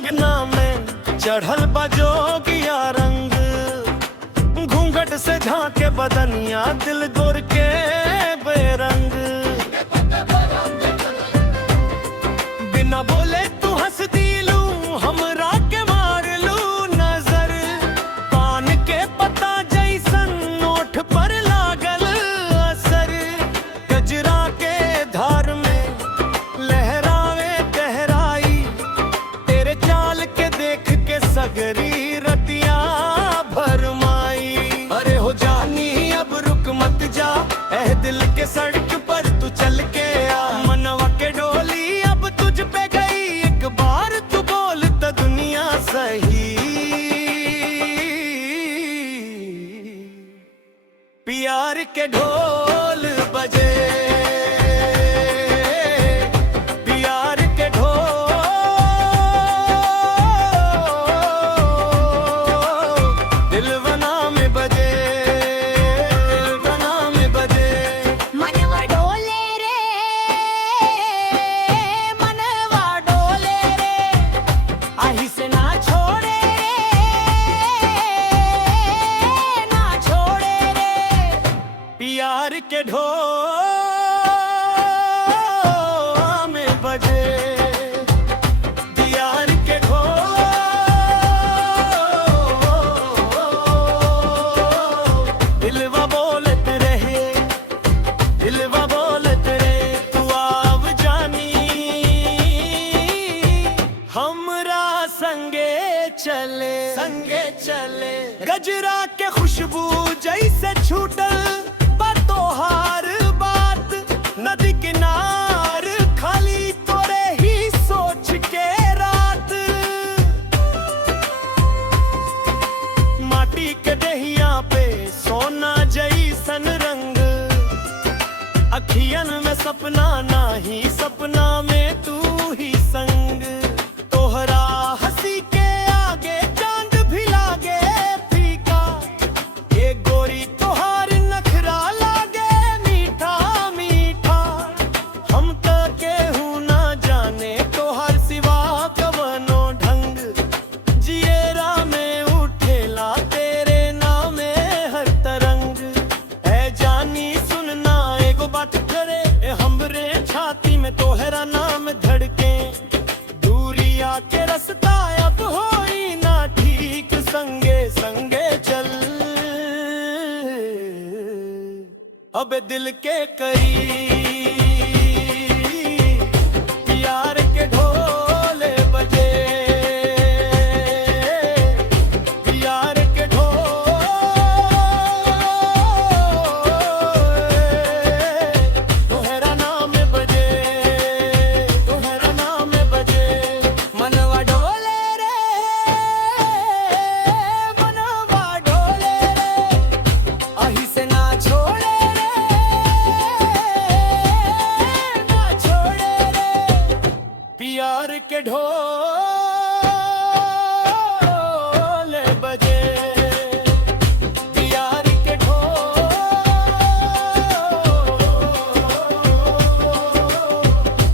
अंगना में चढ़ल बजोगिया रंग, घूंघट से झांके बदनिया दिल गोर के बेरंग। बिना बोले तू हंस दिलू हमरा के मार लू नजर, पान के पता जैसन नोठ पर लागल असर। गजरा के धार में लहरावे गहराई, तेरे चाल के देख के सगरी रतिया भरमाई। अरे हो जानी अब रुक मत जा, एह दिल के सड़क पर तू चल के आ। मनवा के डोली अब तुझ पे गई, एक बार तू बोल तो दुनिया सही। प्यार के ढोल बजे, प्यार के ढोल, दिलवना में बजे, दिलवना में बजे। मनवा डोले रे, मनवा डोले रे, आही से ना छोड़े रे, ना छोड़े रे। प्यार के ढोल में बजे, प्यार के ढोल, दिलवा बोलत रहे, दिलवा बोलत रहे। तू आव जानी हमरा संगे चले, संगे चले। गजरा के खुशबू जैसे छूटल तोहार बात, नदी किनार खाली तोरे ही सोच के रात। माटी के दहिया पे सोना जैसन रंग, अखियन में सपना नाही, सपना में तू ही संग। तोहरा हंसी के आगे चांद भी लागे फीका, ये गोरी तोहार नखरा लागे मीठा मीठा। हम तो केहू ना जाने तोहार सिवा कवनो ढंग, जियरा में उठेला तेरे नामे हर तरंग। है जानी सुनना एगो बात करे, हमरे छाती में तोहरा नाम धड़के। दूरिया के रास्ता अब होई ना ठीक, संगे संगे चल अब दिल के करीब। प्यार के ढोल बजे, प्यार के ढोल, तोहरा नाम बजे, तोहरा नाम बजे। मनवा डोले रे, मनवा डोले रे, आही से ना छोड़े रे, ना छोड़े रे। प्यार के ढोल बजे, प्यार के ढोल,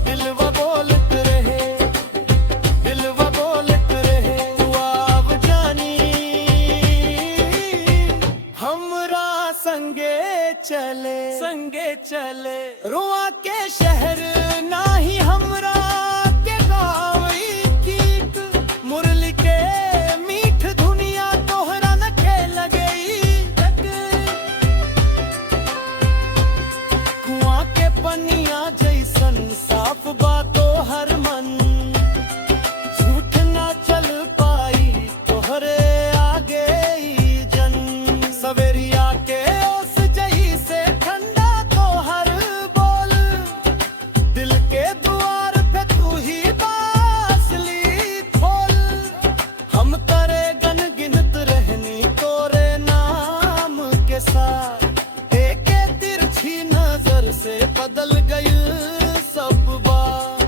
दिलवा बोलत रहे, दिलवा बोलत रहे। तू आव जानी हमरा संगे चले, संगे चले। रुआ के शहर नाही हमरा के गावी कीक, मुरली के मीठ दुनिया तोहरा न के लगई तक। कुआं के पनिया जैसन साफ बातो हर मन, झूठ ना चल पाई तोहरे आगे ही जन। सवेरिया के ओस जही से ठंडा तो हर बोल, दिल के द्वार पे तू ही बासली खोल। हम करे गन गिनत रहनी तोरे नाम के साथ, एके तिरछी नजर से बदल गई सब बात।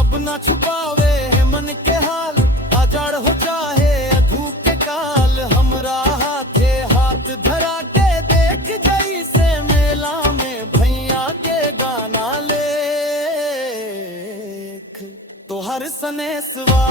अब ना छुपावे है मन के हाल, आजाड़ हो चाहे धूप के काल। हमरा हाथे हाथ धरा के देख जैसे मेला में भैया के गाना ले। तो हर सनेसवा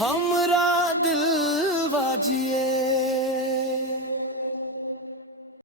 हमरा दिल बाजिए